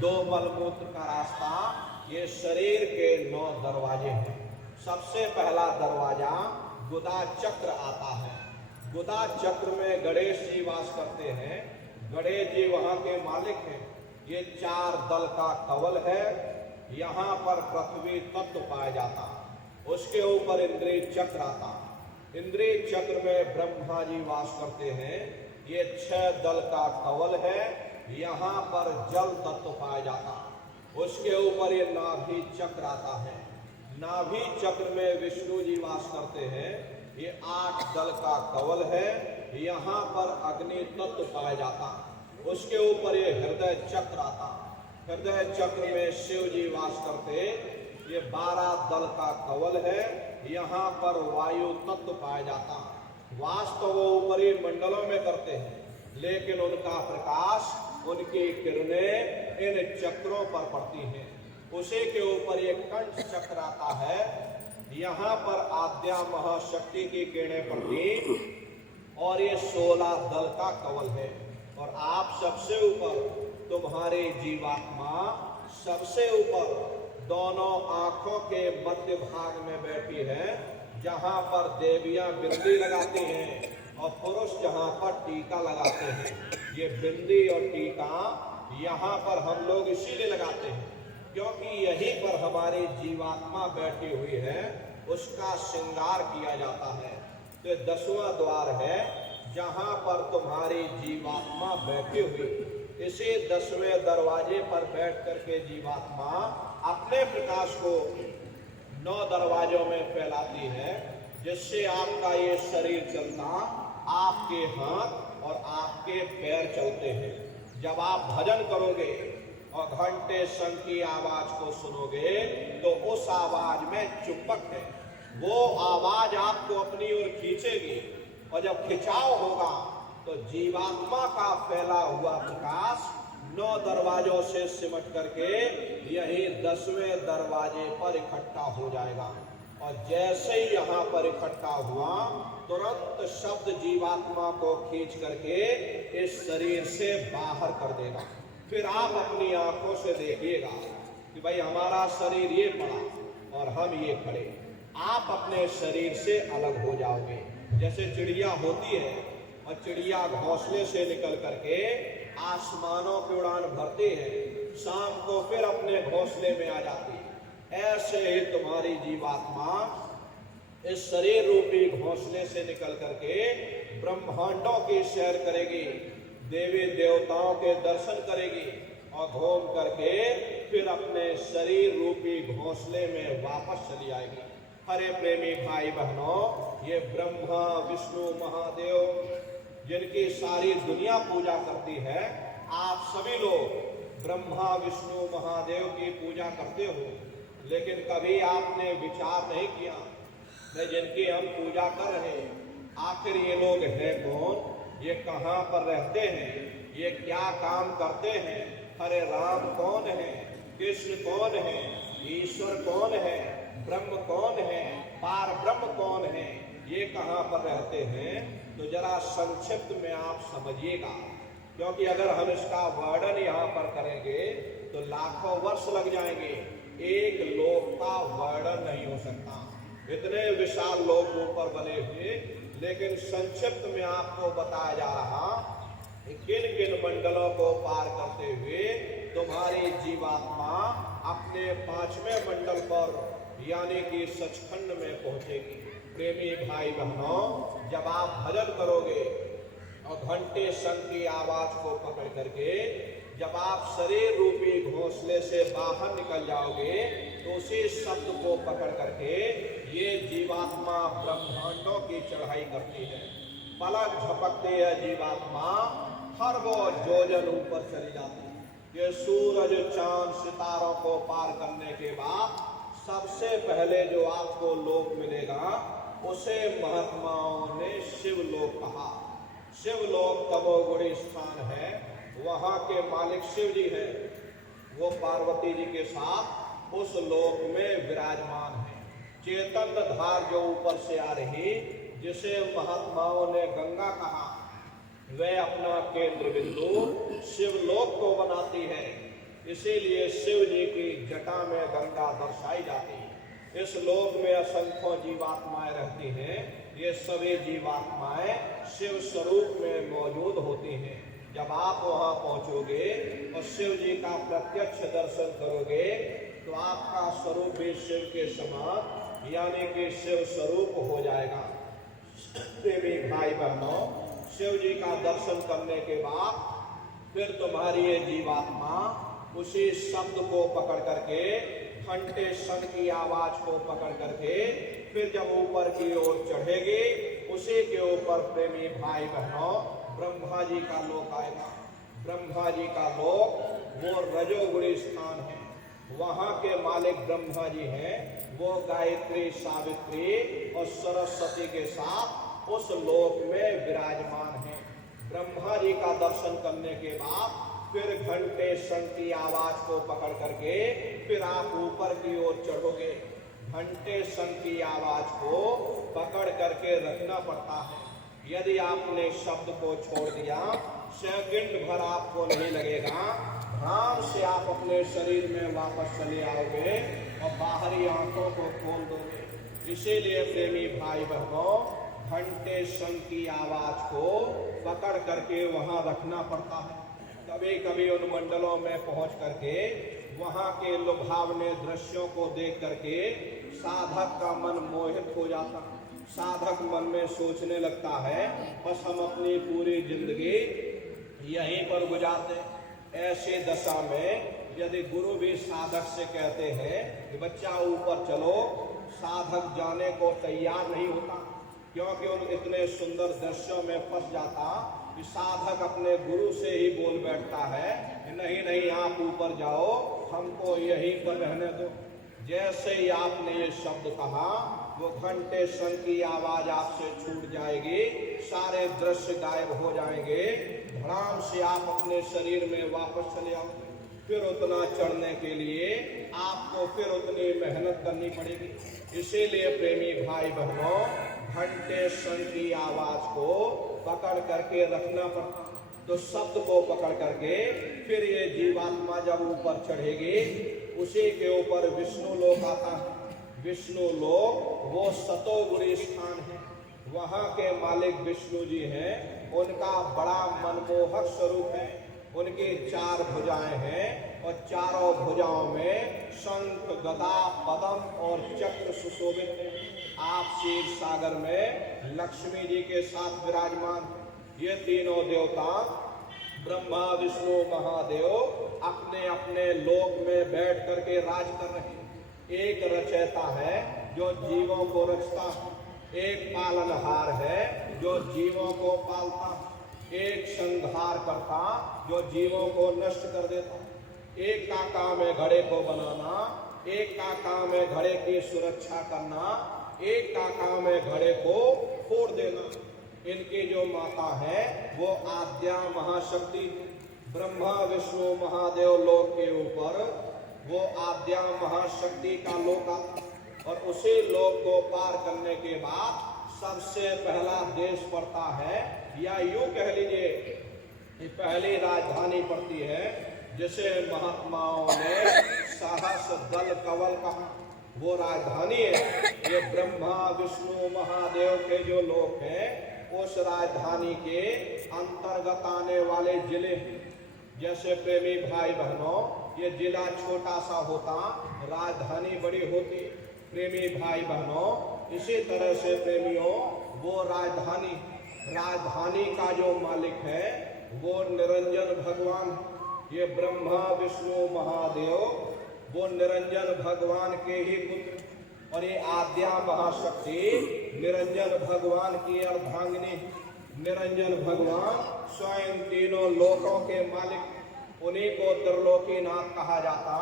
दो मलमूत्र का रास्ता, ये शरीर के 9 दरवाजे हैं। सबसे पहला दरवाजा गुदा चक्र आता है। गुदा चक्र में गणेश जी वास करते हैं। गणेश जी वहां के मालिक हैं। ये 4 दल का कवल है। यहाँ पर पृथ्वी तत्व पाया जाता। उसके ऊपर इंद्रिय चक्र आता। इंद्रिय चक्र में ब्रह्मा जी वास करते हैं। ये 6 दल का कवल है। यहाँ पर जल तत्व पाया जाता। उसके ऊपर ये नाभि चक्र आता है। नाभि चक्र में विष्णु जी वास करते हैं। ये 8 दल का कवल है। यहाँ पर अग्नि तत्व पाया जाता। उसके ऊपर ये हृदय चक्र आता। हृदय चक्र में शिव जी वास करते। ये 12 दल का कवल है। यहाँ पर वायु तत्व पाया जाता। वास तो वो ऊपरी मंडलों में करते हैं, लेकिन उनका प्रकाश, उनकी किरणें इन चक्रों पर पड़ती हैं। उसी के ऊपर एक कंठ चक्र आता है। यहाँ पर आद्या महाशक्ति की किरणें पड़ती और ये 16 दल का कवल है। और आप सबसे ऊपर, तुम्हारी जीवात्मा सबसे ऊपर दोनों आंखों के मध्य भाग में बैठी है, जहाँ पर देवियां बिंदी लगाती हैं और पुरुष जहाँ पर टीका लगाते हैं। ये बिंदी और टीका यहाँ पर हम लोग इसीलिए लगाते हैं क्योंकि यहीं पर हमारी जीवात्मा बैठी हुई है, उसका श्रृंगार किया जाता है। तो 10वां द्वार है जहाँ पर तुम्हारी जीवात्मा बैठी हुई। इसी 10वें दरवाजे पर बैठ करके जीवात्मा अपने प्रकाश को 9 दरवाजों में फैलाती है, जिससे आपका ये शरीर चलता, आपके हाथ और आपके पैर चलते हैं। जब आप भजन करोगे और घंटे शंख की आवाज को सुनोगे तो उस आवाज में चुंबक है, वो आवाज आपको अपनी ओर खींचेगी। और जब खिंचाव होगा तो जीवात्मा का फैला हुआ प्रकाश 9 दरवाजों से सिमट करके यही 10वें दरवाजे पर इकट्ठा हो जाएगा। और जैसे ही यहाँ पर इकट्ठा हुआ, तुरंत शब्द जीवात्मा को खींच करके इस शरीर से बाहर कर देगा। फिर आप अपनी आंखों से देखिएगा कि भाई हमारा शरीर ये पड़ा और हम ये खड़े। आप अपने शरीर से अलग हो जाओगे। जैसे चिड़िया होती है और चिड़िया घोंसले से निकल करके आसमानों की उड़ान भरती है, शाम को फिर अपने घोंसले में आ जाती है। ऐसे ही तुम्हारी जीवात्मा इस शरीर रूपी घोंसले से निकल करके ब्रह्मांडों की सैर करेगी, देवी देवताओं के दर्शन करेगी और घूम करके फिर अपने शरीर रूपी घोंसले में वापस चली आएगी। हरे प्रेमी भाई बहनों, ये ब्रह्मा विष्णु महादेव जिनकी सारी दुनिया पूजा करती है, आप सभी लोग ब्रह्मा विष्णु महादेव की पूजा करते हो, लेकिन कभी आपने विचार नहीं किया कि जिनकी हम पूजा कर रहे हैं, आखिर ये लोग हैं कौन, ये कहाँ पर रहते हैं, ये क्या काम करते हैं। हरे राम कौन है, कृष्ण कौन है, ईश्वर कौन है, ब्रह्म कौन है, पार ब्रह्म कौन है, ये कहाँ पर रहते हैं। तो जरा संक्षिप्त में आप समझिएगा, क्योंकि अगर हम इसका वर्णन यहाँ पर करेंगे तो लाखों वर्ष लग जाएंगे। एक लोक का वर्णन नहीं हो सकता, इतने विशाल लोक ऊपर बने हुए। लेकिन संक्षिप्त में आपको बताया जा रहा कि किन किन मंडलों को पार करते हुए तुम्हारी जीवात्मा अपने 5वें मंडल पर यानी कि सचखंड में पहुंचेगी। प्रेमी भाई बहनों, जब आप भजन करोगे और घंटे शंख की आवाज को पकड़ करके जब आप शरीर रूपी घोंसले से बाहर निकल जाओगे तो उसी शब्द को पकड़ करके ये जीवात्मा ब्रह्मांडों की चढ़ाई करती है। पलक झपकती है जीवात्मा, खरबों योजन ऊपर चली जाती है। ये सूरज चांद सितारों को पार करने के बाद सबसे पहले जो आपको लोक मिलेगा उसे महात्माओं ने शिवलोक कहा। शिवलोक तमोगुणी स्थान है, वहां के मालिक शिव जी हैं, वो पार्वती जी के साथ उस लोक में विराजमान है। चेतन धार जो ऊपर से आ रही, जिसे महात्माओं ने गंगा कहा, वह अपना केंद्र बिंदु शिवलोक को बनाती है। इसीलिए शिव जी की जटा में गंगा दर्शाई जाती है। इस लोक में असंख्यों जीवात्माएं रहती हैं। ये सभी जीवात्माएं शिव स्वरूप में मौजूद होती हैं। जब आप वहां पहुंचोगे और शिव जी का प्रत्यक्ष दर्शन करोगे तो आपका स्वरूप भी शिव के समान यानी कि शिव स्वरूप हो जाएगा। प्रेमी भाई बहनों, शिव जी का दर्शन करने के बाद फिर तुम्हारी ये जीवात्मा उसी शब्द को पकड़ करके, घंटे सन की आवाज को पकड़ करके फिर जब ऊपर की ओर चढ़ेगी, उसी के ऊपर प्रेमी भाई बहनों ब्रह्मा जी का लोक आएगा। ब्रह्मा जी का लोक वो रजोगुणी स्थान है। वहां के मालिक ब्रह्मा जी हैं। वो गायत्री, सावित्री और सरस्वती के साथ उस लोक में विराजमान है। ब्रह्मा जी का दर्शन करने के बाद फिर घंटे शंख की आवाज को पकड़ करके फिर आप ऊपर की ओर चढ़ोगे। घंटे शंख की आवाज को पकड़ करके रखना पड़ता है। यदि आपने शब्द को छोड़ दिया, सेकंड भर आपको नहीं लगेगा, आराम से आप अपने शरीर में वापस चले आओगे और बाहरी आंखों को खोल दोगे। इसीलिए प्रेमी भाई बहनों, घंटे शंख की आवाज को पकड़ करके वहां रखना पड़ता है। कभी कभी उन मंडलों में पहुंच करके वहां के लुभावने दृश्यों को देख करके साधक का मन मोहित हो जाता। साधक मन में सोचने लगता है बस हम अपनी पूरी जिंदगी यहीं पर गुजारते। ऐसे दशा में यदि गुरु भी साधक से कहते हैं कि बच्चा ऊपर चलो, साधक जाने को तैयार नहीं होता, क्योंकि उन इतने सुंदर दृश्यों में फंस जाता कि साधक अपने गुरु से ही बोल बैठता है कि नहीं नहीं आप ऊपर जाओ, हमको यहीं पर रहने दो। जैसे ही आपने ये शब्द कहा, वो घंटे शंख की आवाज आपसे छूट जाएगी, सारे दृश्य गायब हो जाएंगे। धड़ाम से आप अपने शरीर में वापस चले आओगे। फिर उतना चढ़ने के लिए आपको फिर उतनी मेहनत करनी पड़ेगी। इसीलिए प्रेमी भाई बहनों, घंटे शंख की आवाज को पकड़ करके रखना पड़ता। तो शब्द को पकड़ करके फिर ये जीवात्मा जब ऊपर चढ़ेगी, उसी के ऊपर विष्णु लोक आता है। विष्णु लोक वो सतोगुणी स्थान है। वहां के मालिक विष्णु जी हैं। उनका बड़ा मनमोहक स्वरूप है। उनकी 4 भुजाएं हैं और चारों भुजाओं में शंख, गदा, पद्म और चक्र सुशोभित है। आप क्षीर सागर में लक्ष्मी जी के साथ विराजमान। ये तीनों देवता ब्रह्मा, विष्णु, महादेव अपने अपने लोक में बैठ करके राज कर रहे हैं। एक रचयिता है जो जीवों को रचता है, एक पालनहार है जो जीवों को पालता, एक संहार करता जो जीवों को नष्ट कर देता। एक का काम है घड़े को बनाना, एक का काम है घड़े की सुरक्षा करना, एक का काम है घड़े को फोड़ देना। इनकी जो माता है वो आद्या महाशक्ति। ब्रह्मा, विष्णु, महादेव लोक के ऊपर वो आद्या महाशक्ति का लोक आता और उसी लोक को पार करने के बाद सबसे पहला देश पड़ता है, या यूं कह लीजिए कि पहली राजधानी पड़ती है, जिसे महात्माओं ने सहस दल कवल कहा। वो राजधानी है। ये ब्रह्मा, विष्णु, महादेव के जो लोक हैं, उस राजधानी के अंतर्गत आने वाले जिले हैं। जैसे प्रेमी भाई बहनों, ये जिला छोटा सा होता, राजधानी बड़ी होती। प्रेमी भाई बहनों, इसी तरह से प्रेमियों, वो राजधानी का जो मालिक है वो निरंजन भगवान। ये ब्रह्मा, विष्णु, महादेव वो निरंजन भगवान के ही पुत्र और ये आद्या महाशक्ति निरंजन भगवान की अर्धांगिनी। निरंजन भगवान स्वयं तीनों लोकों के मालिक। उन्हीं को त्रिलोकीनाथ कहा जाता।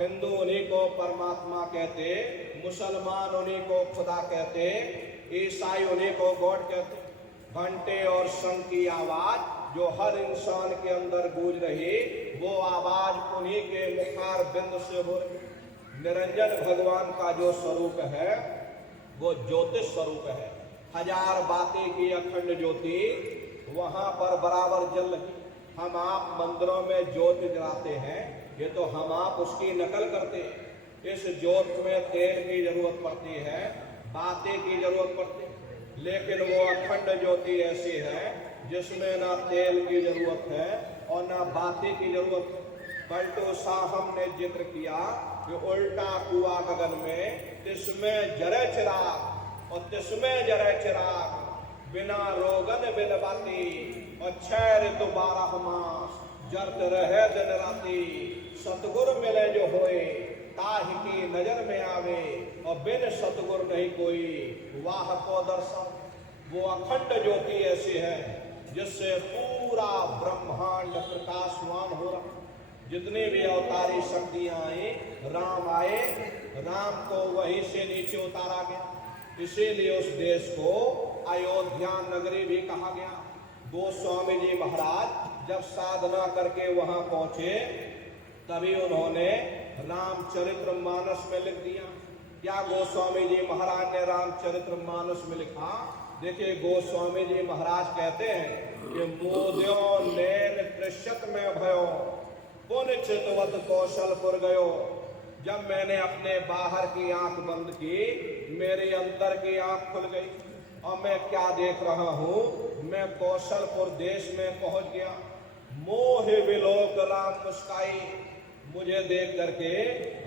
हिंदू उन्हीं को परमात्मा कहते, मुसलमान उन्हीं को खुदा कहते, ईसाई उन्हीं को गॉड कहते। घंटे और शंख की आवाज जो हर इंसान के अंदर गूंज रही, वो आवाज उन्हीं के मुखार बिंद से हो रही। निरंजन भगवान का जो स्वरूप है वो ज्योतिष स्वरूप है। 1000 बाती की अखंड ज्योति वहां पर बराबर जल रही। हम आप मंदिरों में ज्योति जलाते हैं, ये तो हम आप उसकी नकल करते। इस जोत में तेल की जरूरत पड़ती है, बाती की जरूरत पड़ती है, लेकिन वो अखंड ज्योति ऐसी है जिसमें ना तेल की जरूरत है और ना बाती की जरूरत है। पलटू साहब ने जिक्र किया कि उल्टा कुआ गगन में तिसमें जरे चिराग और तिसमें जरे चिराग, बिना रोगन बिन बाती और 6 ऋतु 12 मास, जरत रहे दिन राती। सतगुर मिले जो होए ताहि की नजर में आवे और बिन सतगुर नहीं कोई वाह को दर्शन। वो अखंड ज्योति ऐसी है जिससे पूरा ब्रह्मांड प्रकाशवान हो रहा। जितनी भी अवतारी शक्तियां आई, राम आए, राम को वहीं से नीचे उतारा गया। इसीलिए उस देश को अयोध्या नगरी भी कहा गया। गोस्वामी जी महाराज जब साधना करके वहां पहुंचे तभी उन्होंने रामचरित्र मानस में लिख दिया। क्या गोस्वामी जी महाराज ने रामचरित्र मानस में लिखा? देखिए, गोस्वामी जी महाराज कहते हैं कि मोद्यो नैन त्रिशत में भयो पुण्य चितवत कौशलपुर गयो। जब मैंने अपने बाहर की आंख बंद की, मेरे अंदर की आंख खुल गई और मैं क्या देख रहा हूं, मैं कौशलपुर देश में पहुंच गया। मोह विलोक राम मुस्काई, मुझे देख करके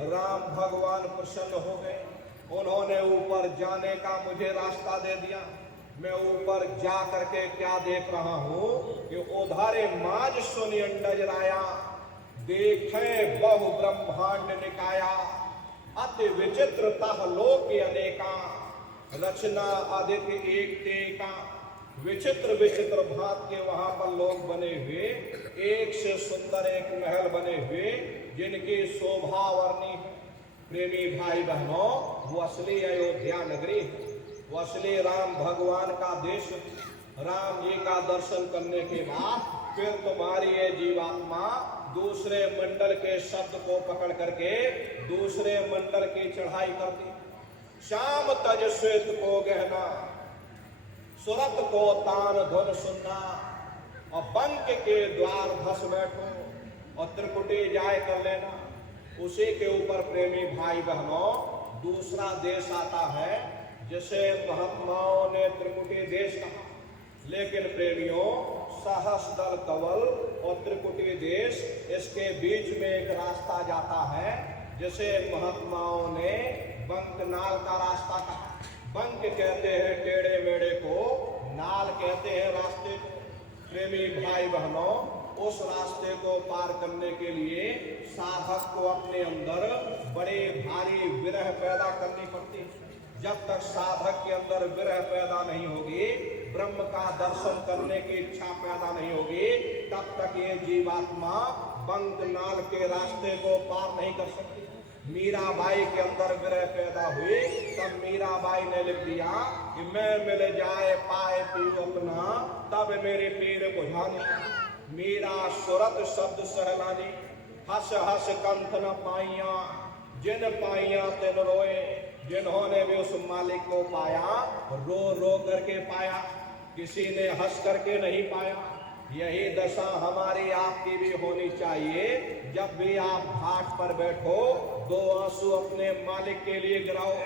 राम भगवान प्रसन्न हो गए। उन्होंने ऊपर जाने का मुझे रास्ता दे दिया। मैं ऊपर जा करके क्या देख रहा हूं कि उधारे माज सुनि अंडज राया, देखे बहु ब्रह्मांड निकाया, अति विचित्र तह लोक अनेका, रचना अधिक एक टेका। विचित्र विचित्र भांत के वहां पर लोग बने हुए, एक से सुंदर एक महल बने हुए जिनकी शोभा वर्णी है। प्रेमी भाई बहनों, वो असली अयोध्या नगरी है, वो असली राम भगवान का देश। राम जी का दर्शन करने के बाद फिर तुम्हारी ये जीवात्मा दूसरे मंडल के शब्द को पकड़ करके दूसरे मंडल की चढ़ाई करती। श्याम तज श्वेत को गहना, सुरत को तान धुन सुनना, और बंक के द्वार धस बैठो और त्रिकुटी जाय कर लेना। उसी के ऊपर प्रेमी भाई बहनों दूसरा देश आता है जिसे महात्माओं ने त्रिकुटी देश कहा। लेकिन प्रेमियों, सहस्रदल कवल और त्रिकुटी देश, इसके बीच में एक रास्ता जाता है जिसे महात्माओं ने बंकनाल का रास्ता कहा। बंक कहते हैं टेढ़े मेढ़े को, नाल कहते हैं रास्ते को। प्रेमी भाई बहनों, उस रास्ते को पार करने के लिए साधक को अपने अंदर बड़े भारी विरह पैदा करनी पड़ती है। जब तक साधक के अंदर विरह पैदा नहीं होगी, ब्रह्म का दर्शन करने की इच्छा पैदा नहीं होगी, तब तक ये जीवात्मा बंकनाल के रास्ते को पार नहीं कर सकती। मीराबाई के अंदर विरह पैदा हुई, तब मीराबाई ने लिख दिया कि मैं मिल जाए पाए पीर अपना, तब मेरे पीर बुझानी। मीरा सुरत शब्द सहलानी, हस हस कंठ न पाइया, जिन पाइया तिन रोए। जिन्होंने भी उस मालिक को पाया, रो रो करके पाया, किसी ने हंस करके नहीं पाया। यही दशा हमारी आपकी भी होनी चाहिए। जब भी आप घाट पर बैठो, 2 आंसू अपने मालिक के लिए गिराओ।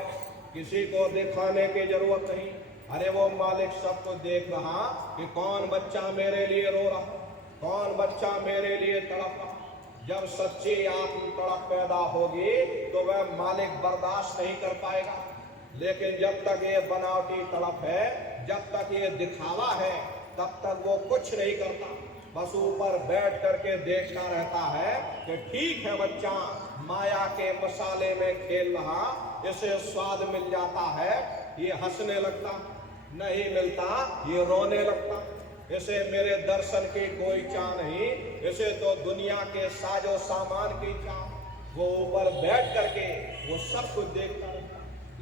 किसी को दिखाने की जरूरत नहीं। अरे वो मालिक सब कुछ देख रहा कि कौन बच्चा मेरे लिए रो रहा, कौन बच्चा मेरे लिए तड़प रहा। जब सच्ची आत्म तड़प पैदा होगी तो वह मालिक बर्दाश्त नहीं कर पाएगा। लेकिन जब तक ये बनावटी तड़प है, जब तक ये दिखावा है, तब तक वो कुछ नहीं करता। बस ऊपर बैठ करके देखता रहता है कि ठीक है बच्चा माया के मसाले में खेल रहा, इसे स्वाद मिल जाता है, ये हंसने लगता, नहीं मिलता ये रोने लगता। इसे मेरे दर्शन की कोई चाह नहीं, इसे तो दुनिया के साजो सामान की चाह। वो ऊपर बैठ करके वो सब कुछ देखता है।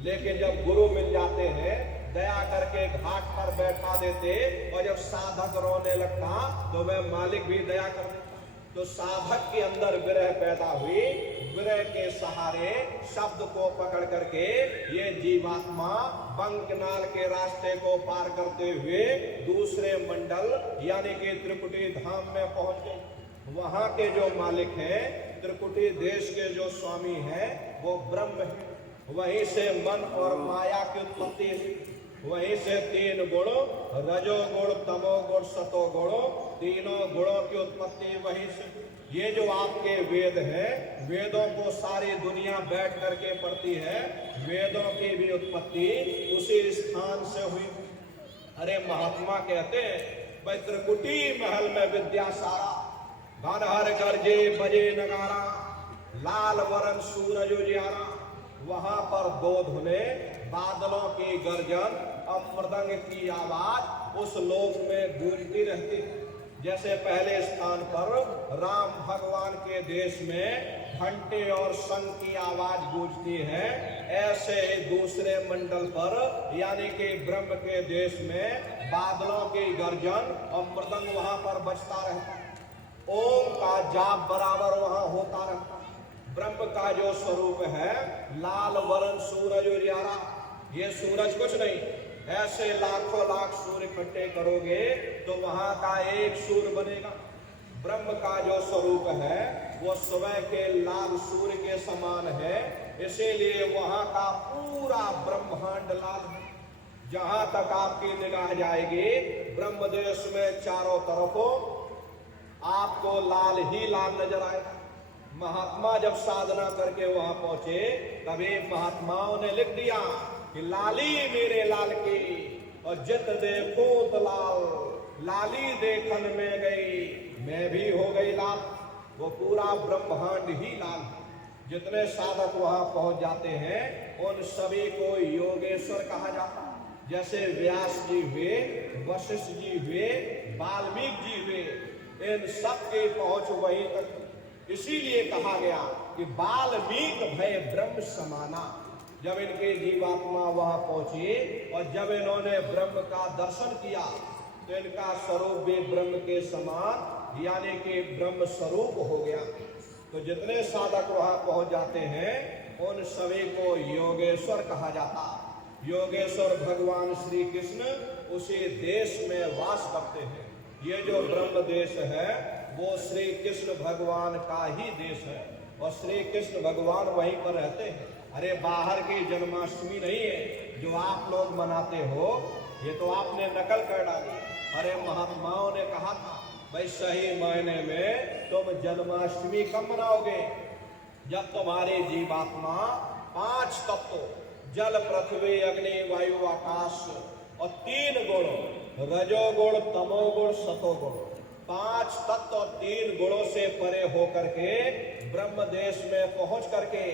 लेकिन जब गुरु मिल जाते हैं, दया करके घाट पर बैठा देते, और जब साधक रोने लगता तो वह मालिक भी दया कर देता। तो साधक के अंदर विरह पैदा हुई, विरह के सहारे शब्द को पकड़ करके ये जीवात्मा बंकनाल के रास्ते को पार करते हुए दूसरे मंडल यानी कि त्रिकुटी धाम में पहुंच गए। वहां के जो मालिक हैं, त्रिकुटी त्रिकुटी देश के जो स्वामी हैं वो ब्रह्म है। वहीं से मन और माया की उत्पत्ति है। वहीं से तीन गुण रजोगुण, तमोगुण, सतोगुण, तीनों गुणों की उत्पत्ति वहीं से। ये जो आपके वेद हैं, वेदों को सारी दुनिया बैठ करके पढ़ती है। वेदों की भी उत्पत्ति उसी स्थान से हुई। अरे महात्मा कहते हैं भाई त्रिकुटी महल में विद्या सारा, घनहर गरजे बजे नगारा, लाल वरण सूरज उजियारा। वहां पर दो धुने, बादलों की गर्जन और मृदंग की आवाज उस लोक में गूंजती रहती। जैसे पहले स्थान पर राम भगवान के देश में घंटे और शंख की आवाज गूंजती है, ऐसे ही दूसरे मंडल पर यानी कि ब्रह्म के देश में बादलों की गर्जन और मृदंग वहां पर बजता रहता। ओम का जाप बराबर वहां होता रहता। ब्रह्म का जो स्वरूप है लाल वरण सूरज उजियारा। ये सूरज कुछ नहीं, ऐसे लाखों लाख सूर्य इकट्ठे करोगे तो वहां का एक सूर्य बनेगा। ब्रह्म का जो स्वरूप है वो स्वयं के लाल सूर्य के समान है, इसीलिए वहां का पूरा ब्रह्मांड लाल है। जहां तक आपकी निगाह जाएगी ब्रह्म देश में चारों तरफ आपको लाल ही लाल नजर आएगा। महात्मा जब साधना करके वहां पहुंचे तभी महात्माओं ने लिख दिया कि लाली मेरे लाल की, और जित देखो तो लाल, लाली देखन में गई मैं भी हो गई लाल। वो पूरा ब्रह्मांड ही लाल है। जितने साधक वहां पहुंच जाते हैं उन सभी को योगेश्वर कहा जाता है। जैसे व्यास जी हुए, वशिष्ठ जी हुए, वाल्मीकि जी हुए, इन सब की पहुंच वहीं तक। इसीलिए कहा गया कि वाल्मीकि भय ब्रह्म समाना। जब इनके जीवात्मा वहां पहुंचे और जब इन्होंने ब्रह्म का दर्शन किया तो इनका स्वरूप भी ब्रह्म के समान यानी कि ब्रह्म स्वरूप हो गया। तो जितने साधक वहां पहुंच जाते हैं उन सभी को योगेश्वर कहा जाता। योगेश्वर भगवान श्री कृष्ण उसी देश में वास करते हैं। ये जो ब्रह्म देश है वो श्री कृष्ण भगवान का ही देश है और श्री कृष्ण भगवान वहीं पर रहते हैं। अरे बाहर की जन्माष्टमी नहीं है जो आप लोग मनाते हो, ये तो आपने नकल कर डाली। अरे महात्माओं ने कहा था भाई सही मायने में तुम जन्माष्टमी कब मनाओगे? जब तुम्हारे जीवात्मा पांच तत्व जल, पृथ्वी, अग्नि, वायु, आकाश और तीन गुण रजोगुण, तमोगुण, सतोगुण, पांच तत्व और तीन गुणों से परे होकर के ब्रह्म देश में पहुंच करके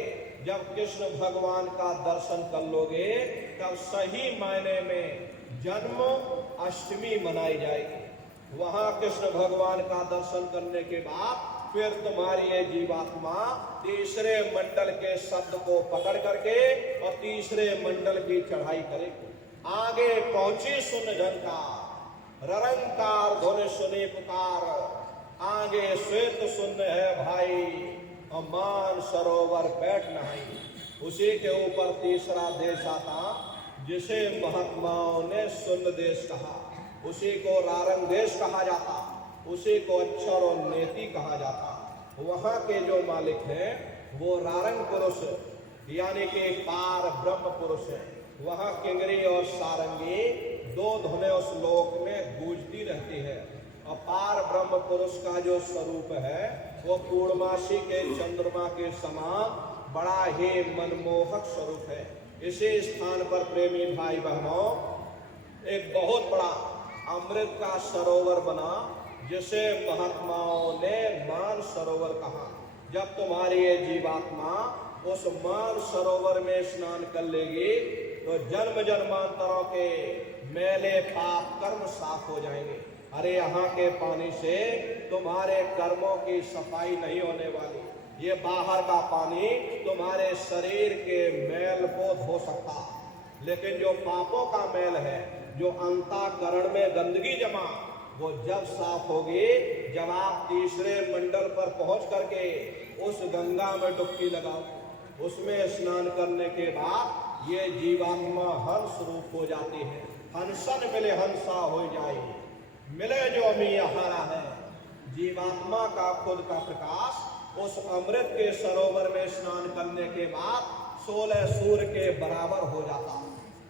जब कृष्ण भगवान का दर्शन कर लोगे तब सही मायने में जन्म अष्टमी मनाई जाएगी। वहां कृष्ण भगवान का दर्शन करने के बाद फिर तुम्हारी ये जीवात्मा तीसरे मंडल के शब्द को पकड़ करके और तीसरे मंडल की चढ़ाई करेगी। आगे पहुंची सुन झनकार, ररंकार धुन सुनी पुकार, आगे श्वेत सुन है भाई और मान सरोवर बैठ नहाई। उसी के ऊपर तीसरा देश आता जिसे महात्माओं ने सुन देश कहा, उसी को रारंग देश कहा जाता, उसी को अक्षर और नेति कहा जाता। वहां के जो मालिक हैं वो रारंग पुरुष यानी कि पार ब्रह्म पुरुष है। वहां किंगरी और सारंगी दो धुनें उस लोक में गूंजती रहती है और पार ब्रह्म पुरुष का जो स्वरूप है वो पूर्णमासी के चंद्रमा के समान बड़ा ही मनमोहक स्वरूप है। इसी स्थान पर प्रेमी भाई बहनों एक बहुत बड़ा अमृत का सरोवर बना जिसे महात्माओं ने मान सरोवर कहा। जब तुम्हारी ये जीवात्मा उस मान सरोवर में स्नान कर लेगी तो जन्म जन्मांतरों के मैले पाप कर्म साफ हो जाएंगे। अरे यहाँ के पानी से तुम्हारे कर्मों की सफाई नहीं होने वाली, ये बाहर का पानी तुम्हारे शरीर के मैल को धो सकता, लेकिन जो पापों का मैल है, जो अंतःकरण में गंदगी जमा, वो जब साफ होगी जब आप तीसरे मंडल पर पहुंच करके उस गंगा में डुबकी लगाओ। उसमें स्नान करने के बाद ये जीवात्मा हंस रूप हो जाती है। हंसन मिले हंसा हो जाएगी, मिले जो मिया हारा है। जीवात्मा का खुद का प्रकाश उस अमृत के सरोवर में स्नान करने के बाद 16 सूर्य के बराबर हो जाता।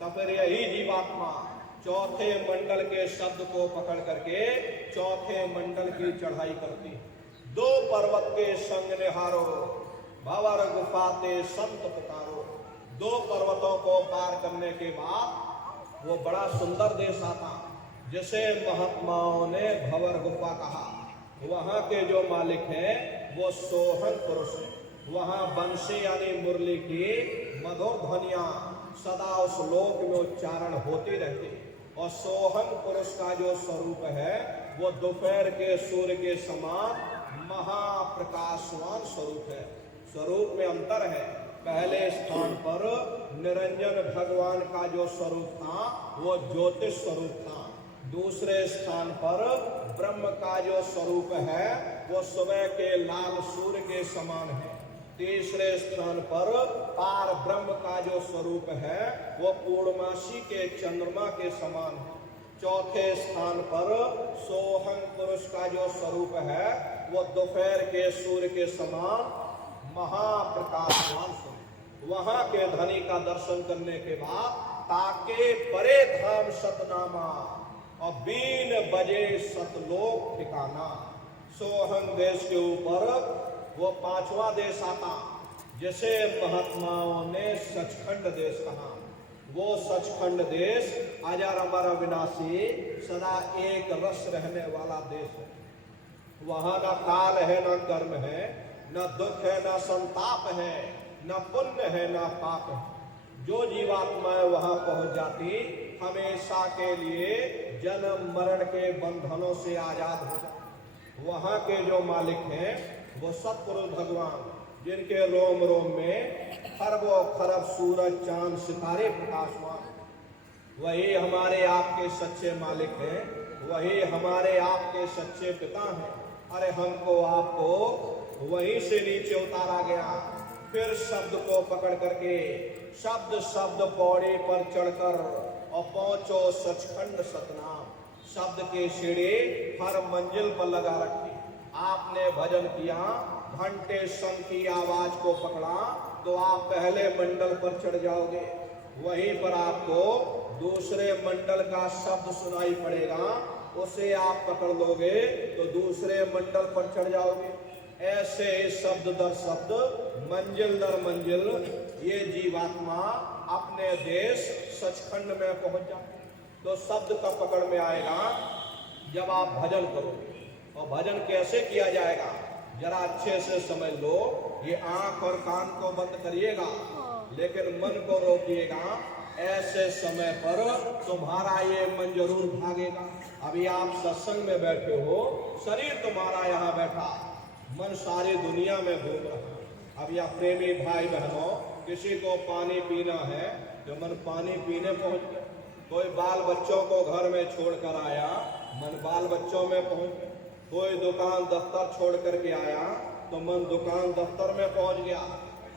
तो फिर यही जीवात्मा चौथे मंडल के शब्द को पकड़ करके चौथे मंडल की चढ़ाई करती। 2 पर्वत के संग निहारो, भंवर गुफा ते संत पुकारो। 2 पर्वतों को पार करने के बाद वो बड़ा सुंदर देश आता, जिसे महात्माओं ने भंवर गुफा कहा। वहां के जो मालिक हैं वो सोहन पुरुष है। वहां बंशी यानी मुरली की मधुर ध्वनियां सदा उस लोक में उच्चारण होती रहती। और सोहन पुरुष का जो स्वरूप है वो दोपहर के सूर्य के समान महाप्रकाशवान स्वरूप है। स्वरूप में अंतर है। पहले स्थान पर निरंजन भगवान का जो स्वरूप था वो ज्योतिष स्वरूप था। दूसरे स्थान पर ब्रह्म का जो स्वरूप है वो सुबह के लाल सूर्य के समान है। तीसरे स्थान पर पार ब्रह्म का जो स्वरूप है वो पूर्णमासी के चंद्रमा के समान है। चौथे स्थान पर सोहन पुरुष का जो स्वरूप है वो दोपहर के सूर्य के समान महाप्रकाशवान स्वरूप। वहां के धनी का दर्शन करने के बाद ताके परे धाम सतनामा और 3 बजे सतलोक ठिकाना। सोहन देश के ऊपर वो 5वां देश आता, जिसे महात्माओं ने सचखंड देश कहा। वो सचखंड देश अजर अमर अविनाशी सदा एक रस रहने वाला देश है। वहां न काल है, न कर्म है, न दुख है, न संताप है, न पुण्य है, न पाप है। जो जीवात्माएं वहां पहुंच जाती हमेशा के लिए जन्म मरण के बंधनों से आजाद हो जाती। वहां के जो मालिक हैं वो सतपुरुष भगवान, जिनके रोम रोम में खरबों खरब सूरज चांद सितारे प्रकाशमान, वही हमारे आपके सच्चे मालिक हैं। वही हमारे आपके सच्चे पिता हैं। अरे हमको आपको वहीं से नीचे उतारा गया। फिर शब्द को पकड़ करके शब्द शब्द पौड़ी पर चढ़कर और पहुंचो सचखंड सतनाम। शब्द के सीढ़ी हर मंजिल पर लगा रखी। आपने भजन किया, घंटे शंख की आवाज को पकड़ा तो आप पहले मंडल पर चढ़ जाओगे। वहीं पर आपको दूसरे मंडल का शब्द सुनाई पड़ेगा, उसे आप पकड़ लोगे तो दूसरे मंडल पर चढ़ जाओगे। ऐसे शब्द दर शब्द, मंजिल दर मंजिल ये जीवात्मा अपने देश सचखंड में पहुंच जाए। तो शब्द का पकड़ में आएगा जब आप भजन करोगे। और भजन कैसे किया जाएगा जरा अच्छे से समझ लो। ये आंख और कान को बंद करिएगा, लेकिन मन को रोकिएगा। ऐसे समय पर तुम्हारा ये मन जरूर भागेगा। अभी आप सत्संग में बैठे हो, शरीर तुम्हारा यहाँ बैठा, मन सारी दुनिया में घूम रहा। अब या प्रेमी भाई बहनों, किसी को पानी पीना है तो मन पानी पीने पहुंच गया। कोई बाल बच्चों को घर में छोड़कर आया, मन बाल बच्चों में पहुंच गया। कोई दुकान दफ्तर छोड़ करके आया तो मन दुकान दफ्तर में पहुंच गया।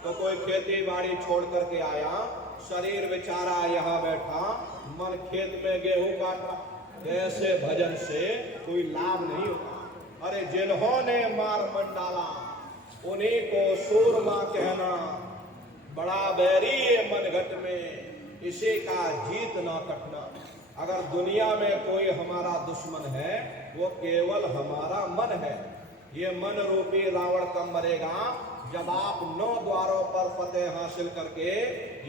तो कोई खेती बाड़ी छोड़ करके आया, शरीर बेचारा यहाँ बैठा, मन खेत में गेहूं काट रहा। ऐसे भजन से कोई लाभ नहीं होता। अरे जिन्होंने मार मन डाला उन्हीं को सूरमा कहना, बड़ा बैरी ये मन घट में इसी का जीत ना कटना। अगर दुनिया में कोई हमारा दुश्मन है वो केवल हमारा मन है। ये मन रूपी रावण कब मरेगा जब आप 9 द्वारों पर फतेह हासिल करके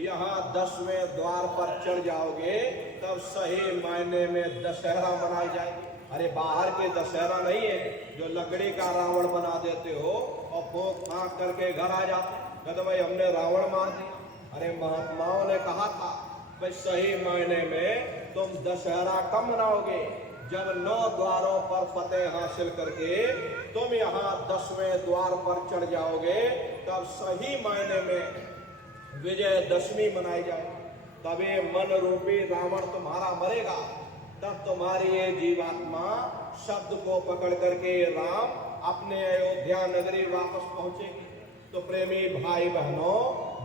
यहाँ 10वें द्वार पर चढ़ जाओगे, तब सही मायने में दशहरा मनाई जाएगी। अरे बाहर के दशहरा नहीं है जो लकड़ी का रावण बना देते हो और फूंक फांक करके घर आ जाते कहते भाई हमने रावण मार दिया। अरे महात्माओं ने कहा था भाई सही मायने में तुम दशहरा कब मनाओगे जब 9 द्वारों पर फतेह हासिल करके तुम यहाँ 10वें द्वार पर चढ़ जाओगे, तब सही मायने में विजयदशमी मनाई जाए। तब ये मन रूपी रावण तुम्हारा मरेगा, तब तुम्हारी ये जीवात्मा शब्द को पकड़ करके राम अपने अयोध्या नगरी वापस पहुंचेगी। तो प्रेमी भाई बहनों,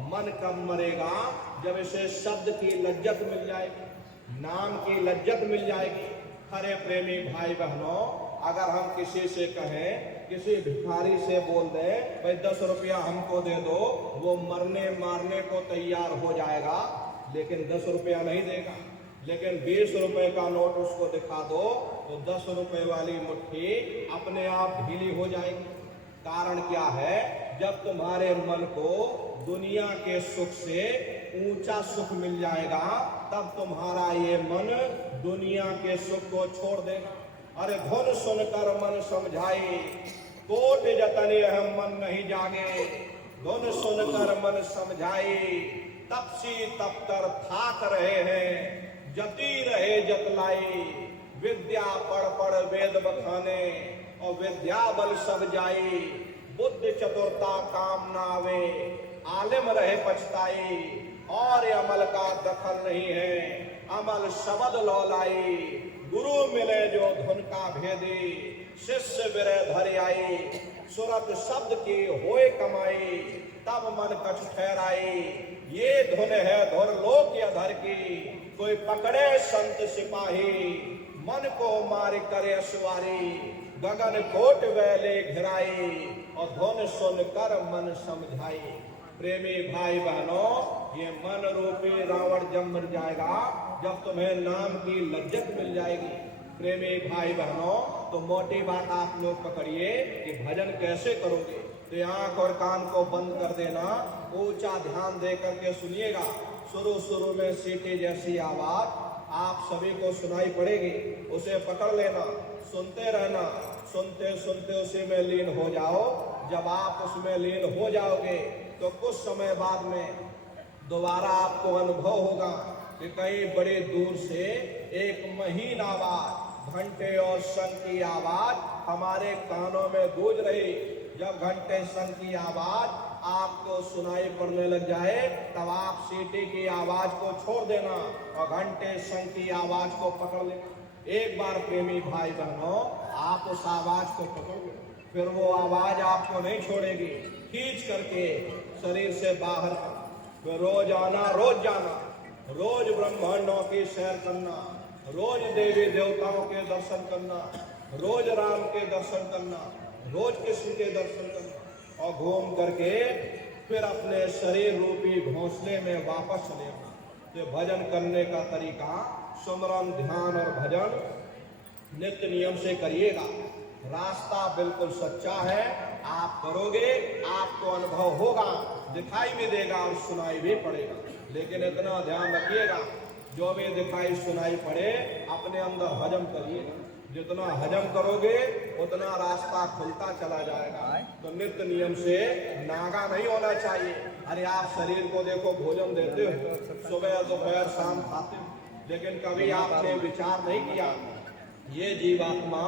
मन कब मरेगा जब इसे शब्द की लज्जत मिल जाएगी, नाम की लज्जत मिल जाएगी। अरे प्रेमी भाई बहनों, अगर हम किसी से कहें, किसी भिखारी से बोल दें भाई 10 रुपया हमको दे दो, वो मरने मारने को तैयार हो जाएगा, लेकिन 10 रुपया नहीं देगा। लेकिन 20 रुपए का नोट उसको दिखा दो तो 10 रुपए वाली मुट्ठी अपने आप ढीली हो जाएगी। कारण क्या है? जब तुम्हारे मन को दुनिया के सुख से ऊंचा सुख मिल जाएगा, तब तुम्हारा ये मन दुनिया के सुख को छोड़ देगा। अरे धुन सुनकर मन समझाई, कोट जतन अहम मन नहीं जागे। धुन सुनकर मन समझाई, तपसी तप कर थाक रहे हैं, जती रहे जतलाई। विद्या पढ़ पढ़ वेद बखाने, और विद्या बल सब जाई। बुद्धि चतुरता काम ना आवे, आलिम रहे पछताई। और अमल का दखल नहीं है, अमल शब्द लौलाई। गुरु मिले जो धुन का भेदी, शिष्य विरह धर आई। सुरत शब्द की होए कमाई, तब मन कछ ठहराई। ये धुन है धुर लोक अधर की, कोई पकड़े संत सिपाही। मन को मार करे सवारी, गगन कोट वैले घिराई। और धुन सुनकर मन समझाई। प्रेमी भाई बहनों, ये मन रूपी रावण जब मर जाएगा, जब तुम्हें नाम की लज्जत मिल जाएगी। प्रेमी भाई बहनों, तो मोटी बात आप लोग पकड़िए कि भजन कैसे करोगे। तो आंख और कान को बंद कर देना, ऊंचा ध्यान दे करके सुनिएगा। शुरू में सीटी जैसी आवाज आप सभी को सुनाई पड़ेगी, उसे पकड़ लेना, सुनते रहना। सुनते सुनते उसी में लीन हो जाओ। जब आप उसमें लीन हो जाओगे तो कुछ समय बाद में दोबारा आपको अनुभव होगा कि कहीं बड़े दूर से एक महीन आवाज, घंटे और शंख की आवाज हमारे कानों में गूंज रही। जब घंटे शंख की आवाज आपको सुनाई पड़ने लग जाए, तब आप सीटी की आवाज को छोड़ देना और घंटे शंख की आवाज को पकड़ लेना। एक बार प्रेमी भाई बहनों, आप उस आवाज को पकड़ोगे, फिर वो आवाज आपको नहीं छोड़ेगी। खींच करके शरीर से बाहर, फिर रोज आना, रोज जाना, रोज ब्रह्मांडों की सैर करना, रोज देवी देवताओं के दर्शन करना, रोज राम के दर्शन करना, रोज कृष्ण के दर्शन करना, और घूम करके फिर अपने शरीर रूपी घोंसले में वापस चले आना। तो भजन करने का तरीका, सुमरन, ध्यान और भजन नित्य नियम से करिएगा। रास्ता बिल्कुल सच्चा है, आप करोगे, आपको अनुभव होगा, दिखाई भी देगा और सुनाई भी पड़ेगा। लेकिन इतना ध्यान रखिएगा, जो भी दिखाई सुनाई पड़े अपने अंदर हजम करिएगा। जितना हजम करोगे उतना रास्ता खुलता चला जाएगा। तो नित्य नियम से नागा नहीं होना चाहिए। अरे आप शरीर को देखो, भोजन देते हो, सुबह दोपहर शाम खाते हो, लेकिन कभी आपने विचार नहीं किया ये जीवात्मा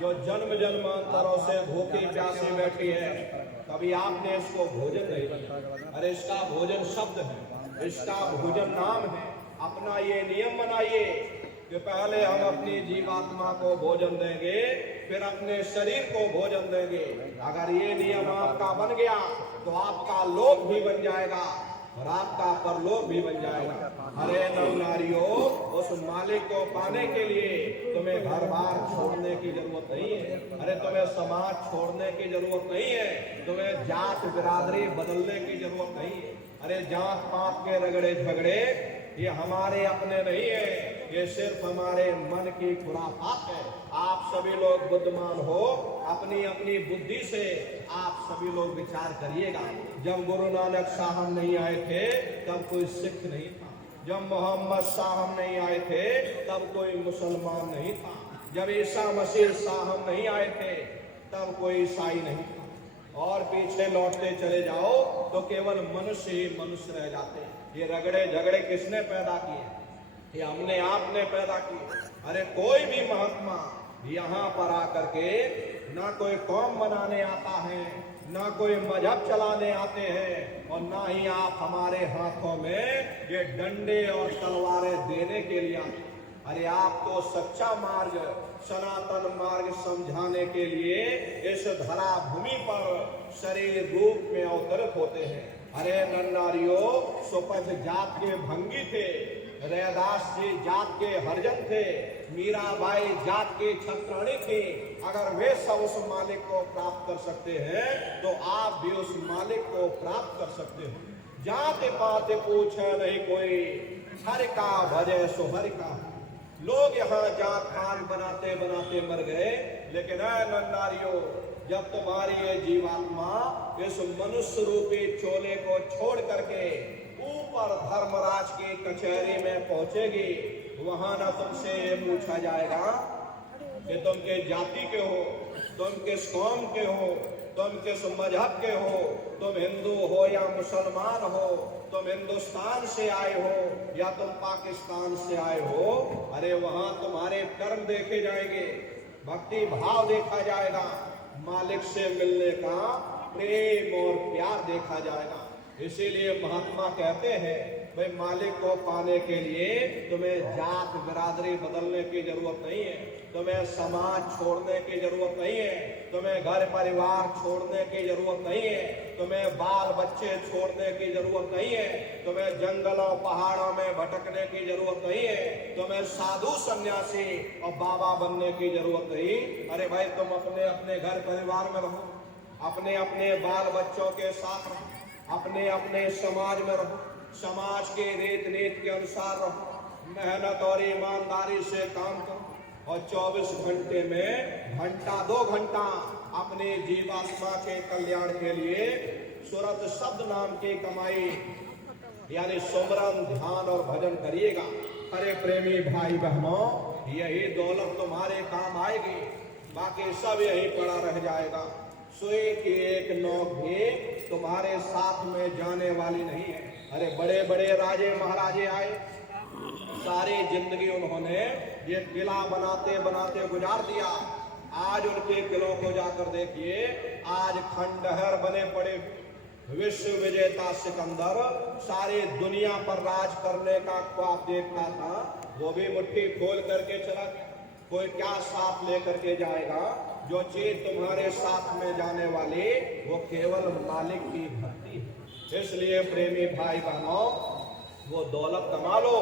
जो जन्म जन्मांतरों से भूखी प्यासी बैठी है, कभी आपने इसको भोजन नहीं दिया। अरे इसका भोजन शब्द है, इसका भोजन नाम है। अपना ये नियम बनाइए कि पहले हम अपनी जीवात्मा को भोजन देंगे, फिर अपने शरीर को भोजन देंगे। अगर ये नियम आपका बन गया तो आपका लोक भी बन जाएगा और आपका परलोक भी बन जाएगा। अरे नर नारियों, उस मालिक को पाने के लिए तुम्हें घर बार छोड़ने की जरूरत नहीं है। अरे तुम्हें समाज छोड़ने की जरूरत नहीं है, तुम्हें जात बिरादरी बदलने की जरूरत नहीं है। अरे जात पात के रगड़े झगड़े ये हमारे अपने नहीं है, ये सिर्फ हमारे मन की खुराफात है। आप सभी लोग बुद्धिमान हो, अपनी अपनी बुद्धि से आप सभी लोग विचार करिएगा। जब गुरु नानक साहब नहीं आए थे तब कोई सिख नहीं था, जब मोहम्मद साहब नहीं आए थे तब कोई मुसलमान नहीं था, जब ईसा मसीह साहब नहीं आए थे तब कोई ईसाई नहीं था। और पीछे लौटते चले जाओ तो केवल मनुष्य ही मनुष्य रह जाते। ये रगड़े झगड़े किसने पैदा किए? ये हमने आपने पैदा किए। अरे कोई भी महात्मा यहाँ पर आकर के ना कोई कौम बनाने आता है, ना कोई मजहब चलाने आते हैं, और ना ही आप हमारे हाथों में ये डंडे और तलवारें देने के लिए आते। अरे आपको सच्चा मार्ग, सनातन मार्ग समझाने के लिए इस धरा भूमि पर शरीर रूप में अवतरित होते हैं। अरे नर नारियों, सुपथ जात के भंगी थे, रैदास जी जात के हरिजन थे, मीराबाई जात के छत्राणी थी। अगर वे सब उस मालिक को प्राप्त कर सकते हैं तो आप भी उस मालिक को प्राप्त कर सकते हो। जाते पाते पूछे नहीं कोई, हरि का भजे सो हरि का। लोग यहाँ जात पात बनाते बनाते मर गए, लेकिन ऐ नन्नारियों, जब तुम्हारी ये जीवात्मा इस मनुष्य रूपी चोले को छोड़ करके ऊपर धर्मराज की कचहरी में पहुंचेगी, वहां न तुमसे ये पूछा जाएगा कि तुम किस जाति के हो, तुम किस कौम के हो, तुम किस मजहब के हो, तुम हिंदू हो या मुसलमान हो, तुम हिंदुस्तान से आए हो या तुम पाकिस्तान से आए हो। अरे वहां तुम्हारे कर्म देखे जाएंगे, भक्ति भाव देखा जाएगा, मालिक से मिलने का प्रेम और प्यार देखा जाएगा। इसीलिए महात्मा कहते हैं भाई मालिक को पाने के लिए तुम्हें जात बिरादरी बदलने की जरूरत नहीं है, तुम्हें समाज छोड़ने की जरूरत नहीं है, तुम्हें घर परिवार छोड़ने की जरूरत नहीं है, तुम्हें बाल बच्चे छोड़ने की जरूरत नहीं है, तुम्हें जंगलों पहाड़ों में भटकने की जरूरत नहीं है, तुम्हें साधु सन्यासी और बाबा बनने की जरूरत नहीं। अरे भाई तुम अपने अपने घर परिवार में रहो, अपने अपने बाल बच्चों के साथ रहो, अपने अपने समाज में रहो, समाज के रीत नीति के अनुसार रहो, मेहनत और ईमानदारी से काम करो और 24 घंटे में घंटा 2 घंटा अपने जीवात्मा के कल्याण के लिए सुरत शब्द नाम की कमाई यानी सुमरन ध्यान और भजन करिएगा। अरे प्रेमी भाई बहनों, यही दौलत तुम्हारे काम आएगी, बाकी सब यही पड़ा रह जाएगा। सुई की एक नोक भी तुम्हारे साथ में जाने वाली नहीं है। अरे बड़े बड़े राजे महाराजे आए, सारी जिंदगी उन्होंने ये किला बनाते बनाते गुजार दिया। आज उनके किलों को जाकर देखिए, आज खंडहर बने पड़े। विश्व विजेता सिकंदर सारी दुनिया पर राज करने का ख्वाब देखता था, वो भी मुट्ठी खोल करके चला गया। कोई क्या साथ लेकर के जाएगा? जो चीज तुम्हारे साथ में जाने वाली वो केवल मालिक की भक्ति है। इसलिए प्रेमी भाई बहनों, वो दौलत कमा लो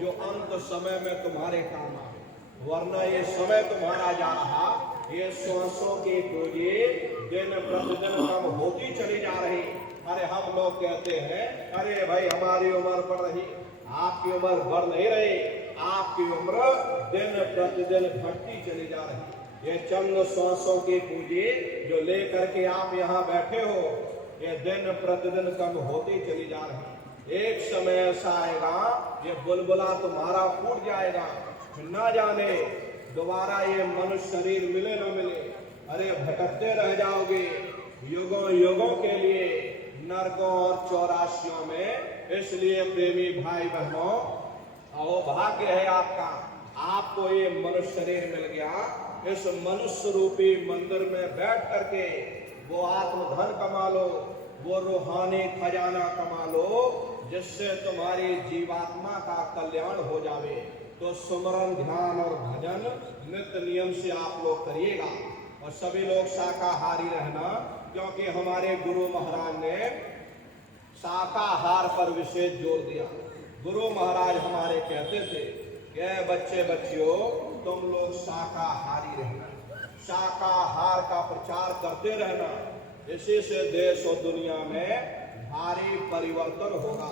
जो अंत समय में तुम्हारे काम आए, वरना ये समय तुम्हारा जा रहा, ये सांसों की पूंजी दिन प्रतिदिन कम होती चली जा रही। अरे हम लोग कहते हैं अरे भाई हमारी उम्र बढ़ रही, आपकी उम्र बढ़ नहीं रही, आपकी उम्र दिन प्रतिदिन घटती चली जा रही। ये चंद सांसों की पूंजी जो लेकर के आप यहाँ बैठे हो, ये दिन प्रतिदिन कम होती चली जा रही। एक समय ऐसा आएगा ये बुलबुला तुम्हारा फूट जाएगा, ना जाने दोबारा ये मनुष्य शरीर मिले न मिले। अरे भटकते रह जाओगे युगों युगों के लिए नरकों और चौरासियों में। इसलिए प्रेमी भाई बहनों, आओ भाग्य है आपका, आपको ये मनुष्य शरीर मिल गया। इस मनुष्य रूपी मंदिर में बैठ करके वो आत्मधन कमा लो, वो रूहानी खजाना कमा लो, जिससे तुम्हारी जीवात्मा का कल्याण हो जावे। तो सुमरन ध्यान और भजन नित्य नियम से आप लोग करिएगा और सभी लोग शाकाहारी रहना, क्योंकि हमारे गुरु महाराज ने शाकाहार पर विशेष जोर दिया। गुरु महाराज हमारे कहते थे कि बच्चे बच्चियों तुम लोग शाकाहारी रहना, शाकाहार का प्रचार करते रहना, इसी से देश और दुनिया में भारी परिवर्तन होगा।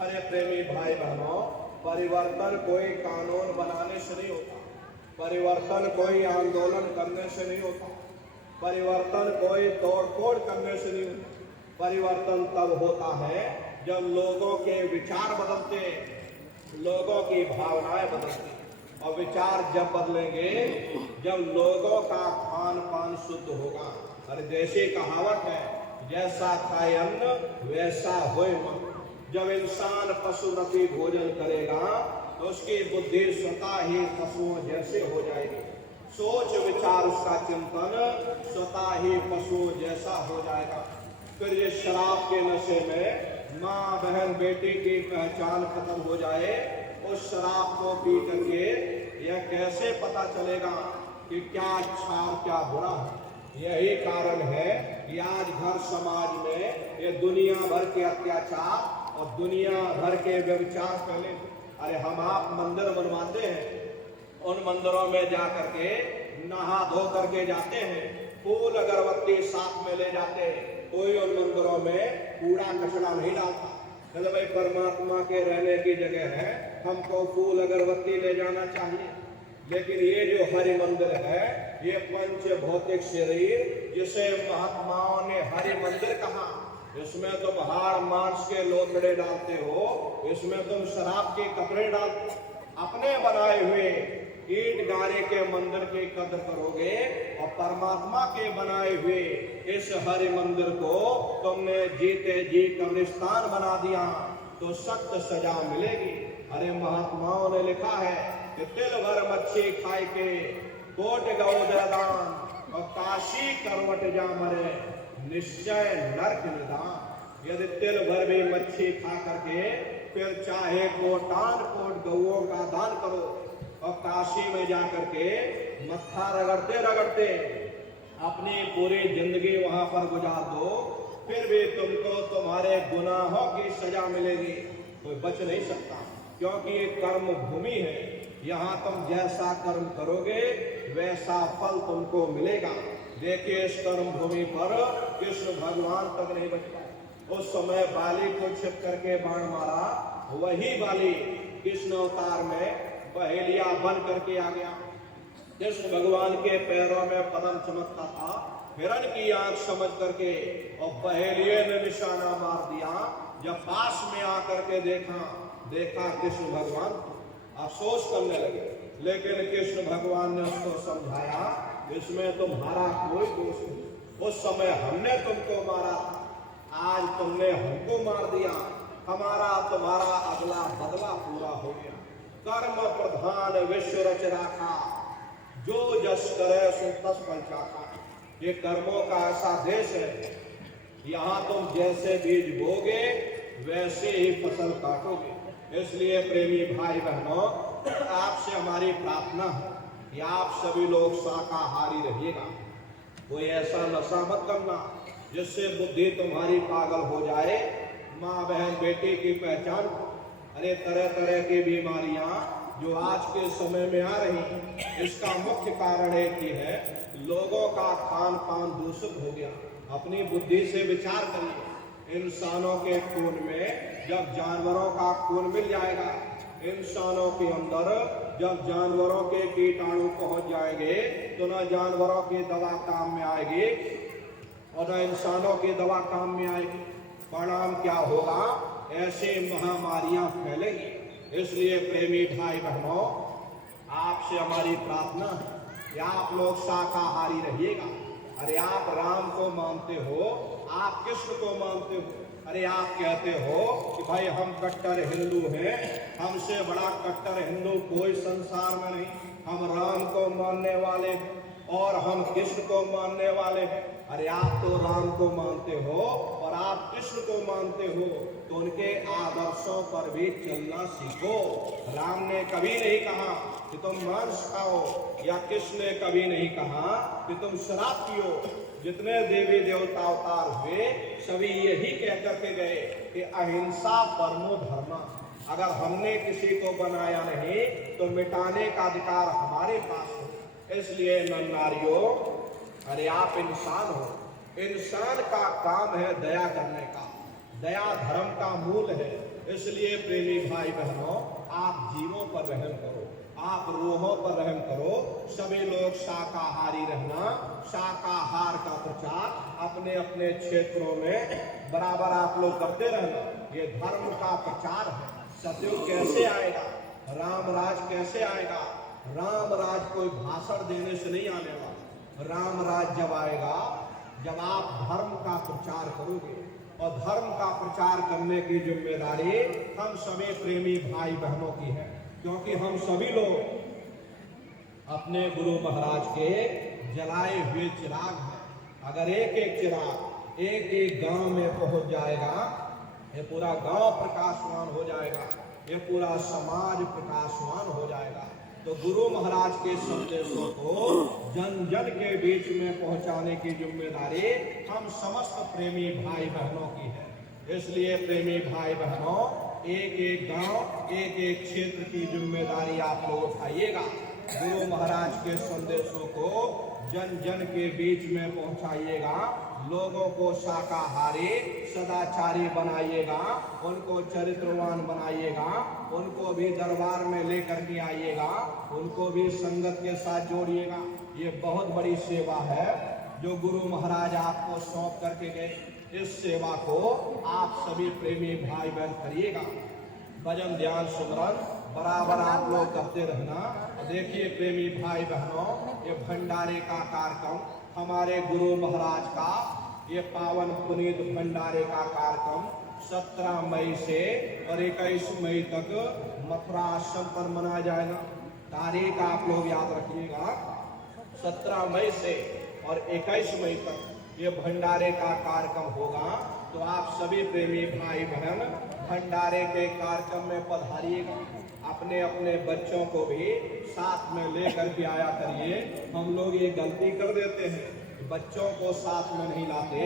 अरे प्रेमी भाई बहनों, परिवर्तन कोई कानून बनाने से नहीं होता, परिवर्तन कोई आंदोलन करने से नहीं होता, परिवर्तन कोई तोड़फोड़ करने से नहीं होता। परिवर्तन तब होता है जब लोगों के विचार बदलते, लोगों की भावनाएं बदलती। और विचार जब बदलेंगे जब लोगों का खान पान शुद्ध होगा। अरे देशी कहावत है, जैसा खाए अन्न वैसा होए मन। जब इंसान पशुवृत्ति भोजन करेगा तो उसकी बुद्धि स्वतः ही पशुओं जैसे हो जाएगी। सोच विचार उसका चिंतन स्वतः ही पशुओं जैसा हो जाएगा। फिर ये शराब के नशे में माँ बहन बेटी की पहचान खत्म हो जाए, उस शराब को पी करके यह कैसे पता चलेगा कि क्या अच्छा और क्या बुरा है। यही कारण है कि आज घर समाज में ये दुनिया भर के अत्याचार और दुनिया भर के व्यभिचार फैले। अरे हम आप मंदिर बनवाते हैं, उन मंदिरों में जा करके नहा धो करके जाते हैं, फूल अगरबत्ती साथ में ले जाते हैं, कोई उन मंदिरों में कूड़ा कचरा नहीं डालता। चलो भाई, परमात्मा के रहने की जगह है, हमको फूल अगरबत्ती ले जाना चाहिए। लेकिन ये जो हरि मंदिर है, ये पंच भौतिक शरीर जिसे महात्माओं ने हरि मंदिर कहा, इसमें तुम हाड़ मांस के लोथड़े डालते हो, इसमें तुम शराब के कपड़े डालते हो, अपने बनाए हुए ईट गारे के मंदिर की कदर करोगे और परमात्मा के बनाए हुए इस हरि मंदिर को तुमने जीते जी कब्रिस्तान बना दिया तो सख्त सजा मिलेगी। अरे महात्माओं ने लिखा है कि तिल भर मच्छी खाए के कोट गौ दान और काशी करवट जा मरे निश्चय नरक निदान। यदि तिल भर भी मच्छी खा करके फिर चाहे कोटान कोट गौओं का दान करो और काशी में जाकर के मत्था रगड़ते रगड़ते अपनी पूरी जिंदगी वहां पर गुजार दो, फिर भी तुमको तुम्हारे गुनाहों की सजा मिलेगी, कोई बच नहीं सकता। क्योंकि ये कर्म भूमि है, यहाँ तुम जैसा कर्म करोगे वैसा फल तुमको मिलेगा। देखिए, इस कर्म भूमि पर कृष्ण भगवान तक नहीं बच पाए। उस समय बाली को छिप करके बाण मारा, वही बाली कृष्ण अवतार में पहेलिया बन करके आ गया। कृष्ण भगवान के पैरों में पद्म चमकता था, हिरण की आंख समझ करके और पहेलिये ने निशाना मार दिया। जब पास में आकर के देखा कृष्ण भगवान अफसोस करने लगे, लेकिन कृष्ण भगवान ने उसको समझाया, इसमें तुम्हारा कोई दोष नहीं। उस समय हमने तुमको मारा, आज तुमने हमको मार दिया, हमारा तुम्हारा अगला बदला पूरा हो गया। कर्म प्रधान विश्व रच राखा, जो जस करे सो तस फल चाखा। ये कर्मों का ऐसा देश है, यहाँ तुम जैसे बीज बोगे वैसे ही फसल काटोगे। इसलिए प्रेमी भाई बहनों, आपसे हमारी प्रार्थना है कि आप सभी लोग शाकाहारी रहिएगा। कोई ऐसा नशा मत करना जिससे बुद्धि तुम्हारी पागल हो जाए। माँ बहन बेटी की पहचान। अरे तरह तरह की बीमारियां जो आज के समय में आ रही, इसका मुख्य कारण एक ही है, लोगों का खान पान दूषित हो गया। अपनी बुद्धि से विचार करिए, इंसानों के खून में जब जानवरों का खून मिल जाएगा, इंसानों के अंदर जब जानवरों के कीटाणु पहुंच जाएंगे तो न जानवरों की दवा काम में आएगी और न इंसानों की दवा काम में आएगी। परिणाम क्या होगा? ऐसे महामारियां फैलेंगी। इसलिए प्रेमी भाई बहनों, आपसे हमारी प्रार्थना है कि आप लोग शाकाहारी रहिएगा। अरे आप राम को मानते हो, आप कृष्ण को मानते हो, अरे आप कहते हो कि भाई हम कट्टर हिंदू हैं, हमसे बड़ा कट्टर हिंदू कोई संसार में नहीं, हम राम को मानने वाले हैं और हम कृष्ण को मानने वाले हैं। अरे आप तो राम को मानते हो और आप कृष्ण को मानते हो, तो उनके आदर्शों पर भी चलना सीखो। राम ने कभी नहीं कहा कि तुम मांस खाओ, या कृष्ण ने कभी नहीं कहा कि तुम शराब पियो। जितने देवी देवता अवतार हुए सभी यही कह करके गए कि अहिंसा परमो धर्मा। अगर हमने किसी को बनाया नहीं तो मिटाने का अधिकार हमारे पास है। इसलिए नर नारियों, अरे आप इंसान हो, इंसान का काम है दया करने का, दया धर्म का मूल है। इसलिए प्रेमी भाई बहनों, आप जीवों पर रहम करो, आप रूहों पर रहम करो। सभी लोग शाकाहारी रहना, शाकाहार का प्रचार अपने अपने क्षेत्रों में बराबर आप लोग करते रहना। ये धर्म का प्रचार है। सतयुग कैसे आएगा, राम राज कैसे आएगा? राम राज कोई भाषण देने से नहीं आने वाला। राम राज जब आएगा जब आप धर्म का प्रचार करोगे, और धर्म का प्रचार करने की जिम्मेदारी हम सभी प्रेमी भाई बहनों की है, क्योंकि हम सभी लोग अपने गुरु महाराज के जलाए हुए चिराग हैं। अगर एक एक चिराग एक एक गांव में पहुंच जाएगा, ये पूरा गांव प्रकाशवान हो जाएगा, ये पूरा समाज प्रकाशवान हो जाएगा। तो गुरु महाराज के संदेशों को जन जन के बीच में पहुंचाने की जिम्मेदारी हम समस्त प्रेमी भाई बहनों की है। इसलिए प्रेमी भाई बहनों, एक एक गांव, एक एक क्षेत्र की जिम्मेदारी आप लोग उठाइएगा। गुरु महाराज के संदेशों को जन जन के बीच में पहुंचाइएगा। लोगों को शाकाहारी सदाचारी बनाइएगा, उनको चरित्रवान बनाइएगा, उनको भी दरबार में लेकर के आइएगा, उनको भी संगत के साथ जोड़िएगा। ये बहुत बड़ी सेवा है जो गुरु महाराज आपको सौंप करके गए। इस सेवा को आप सभी प्रेमी भाई बहन करिएगा। भजन ध्यान सुमरन बराबर आप लोग करते रहना। देखिए प्रेमी भाई बहनों, ये भंडारे का कार्यक्रम हमारे गुरु महाराज का, ये पावन पुनीत भंडारे का कार्यक्रम 17 मई से और 21 मई तक मथुरा आश्रम पर मनाया जाएगा। तारीख आप लोग याद रखिएगा, 17 मई से और 21 मई तक ये भंडारे का कार्यक्रम होगा। तो आप सभी प्रेमी भाई बहन भंडारे के कार्यक्रम में पधारिएगा। अपने अपने बच्चों को भी साथ में लेकर के आया करिए। हम लोग ये गलती कर देते हैं, बच्चों को साथ में नहीं लाते।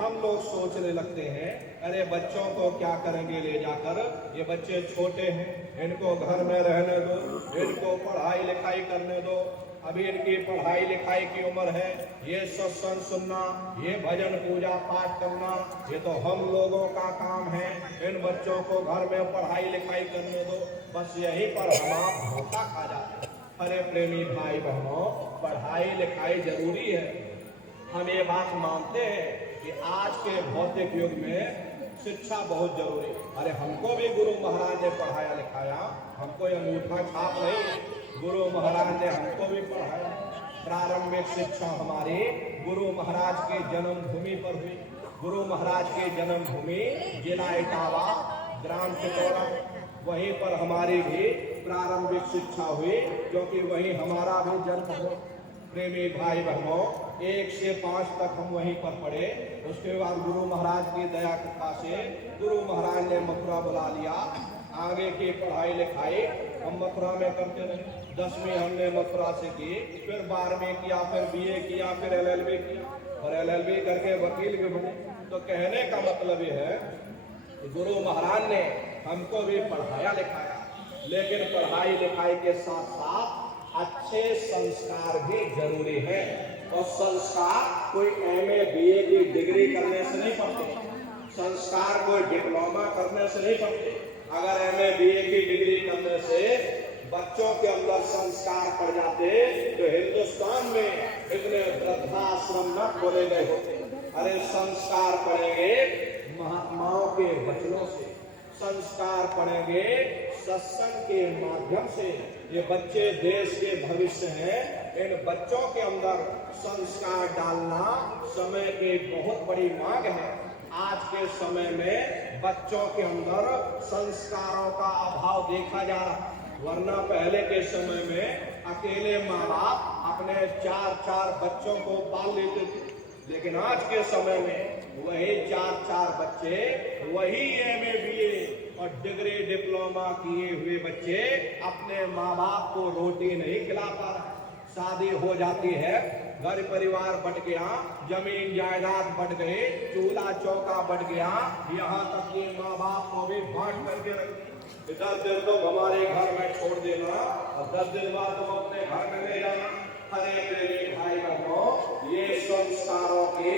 हम लोग सोचने लगते हैं अरे बच्चों को क्या करेंगे ले जाकर, ये बच्चे छोटे हैं, इनको घर में रहने दो, इनको पढ़ाई लिखाई करने दो, अभी इनकी पढ़ाई लिखाई की उम्र है। ये सत्संग सुनना, ये भजन पूजा पाठ करना, ये तो हम लोगों का काम है। इन बच्चों को घर में पढ़ाई लिखाई करने दो। बस यहीं पर हम धोखा खा जाते हैं। अरे प्रेमी भाई बहनों, पढ़ाई लिखाई जरूरी है। हम ये बात मानते हैं कि आज के भौतिक युग में शिक्षा बहुत जरूरी है। अरे हमको भी गुरु महाराज ने पढ़ाया लिखाया, हमको ये अंगूठा छाप नहीं, गुरु महाराज ने हमको भी पढ़ाया। प्रारंभिक शिक्षा हमारी गुरु महाराज के जन्मभूमि पर हुई। गुरु महाराज की जन्मभूमि जिला इटावा, ग्राम चितौरा, वहीं पर हमारी भी प्रारंभिक शिक्षा हुई, क्योंकि वहीं हमारा भी जन्म हुआ। प्रेमी भाई बहनों, 1 से 5 तक हम वहीं पर पढ़े। उसके बाद गुरु महाराज की दया कृपा से गुरु महाराज ने मथुरा बुला लिया। आगे की पढ़ाई लिखाई हम मथुरा में करते रहे। 10वीं हमने मथुरा से की, फिर 12वीं किया, फिर BA किया, फिर LLB किया और LLB करके वकील भी बने। तो कहने का मतलब ये है कि गुरु महाराज ने हमको भी पढ़ाया लिखाया, लेकिन पढ़ाई लिखाई के साथ साथ अच्छे संस्कार भी जरूरी है। और संस्कार कोई MA BA की डिग्री करने से नहीं पढ़ते, संस्कार कोई डिप्लोमा करने से नहीं पढ़ते। अगर MA BA की डिग्री करने से बच्चों के अंदर संस्कार पड़ जाते तो हिंदुस्तान में इतने वृद्धाश्रम न खोले गए होते। अरे संस्कार पड़ेंगे महात्माओं के वचनों से, संस्कार पड़ेंगे सत्संग के माध्यम से। ये बच्चे देश के भविष्य हैं, इन बच्चों के अंदर संस्कार डालना समय की बहुत बड़ी मांग है। आज के समय में बच्चों के अंदर संस्कारों का अभाव देखा जा रहा, वरना पहले के समय में अकेले माँ बाप अपने 4-4 बच्चों को पाल लेते थे, लेकिन आज के समय में वही 4-4 बच्चे, वही MA BA और डिग्री डिप्लोमा किए हुए बच्चे अपने माँ बाप को रोटी नहीं खिला पा रहे। शादी हो जाती है, घर परिवार बढ़ गया, जमीन जायदाद बढ़ गए, चूल्हा चौका बढ़ गया, यहाँ तक कि माँ बाप को भी बांट करके रख। 10 दिन तो हमारे घर में छोड़ देना और 10 दिन बाद तुम अपने घर में ले जाना। हरे प्रेमी भाई बहनों, ये संस्कारों की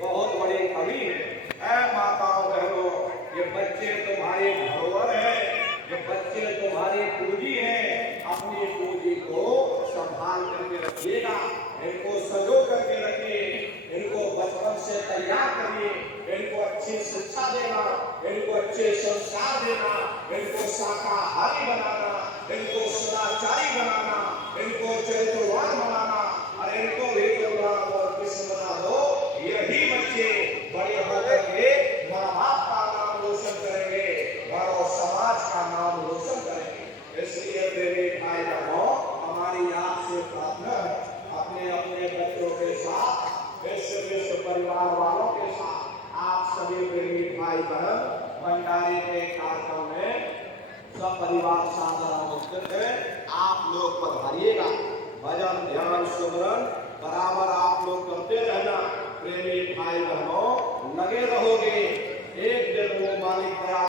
बहुत बड़ी कमी है। माताओं बहनों, ये बच्चे तुम्हारी धरोहर है, ये बच्चे तुम्हारी पूंजी है। अपनी पूंजी को संभाल करके रखिएगा, इनको सजो करके रखिए, इनको बचपन से तैयार करिए, इनको अच्छी शिक्षा देना, इनको अच्छे संस्कार देना, इनको शाकाहारी बनाना, इनको सदाचारी बनाना, इनको चरित्रवान बनाना और इनको भी राम और कृष्ण बना दो। यही बच्चे बड़े होकर के माँ बाप का नाम रोशन करेंगे और समाज का नाम रोशन करेंगे। इसलिए मेरे भाई बहनों, हमारी आपसे प्रार्थना है, अपने अपने बच्चों के साथ, विश्व परिवार वालों के साथ आप सभी प्रेमी भाई बहन भंडारे के कार्यक्रम में सब परिवार साधारण उपस्थित है। आप लोग पधारिएगा। भजन ध्यान सुमरन बराबर आप लोग करते रहना। प्रेमी भाई बहनों, लगे रहोगे, एक दिन वो मालिक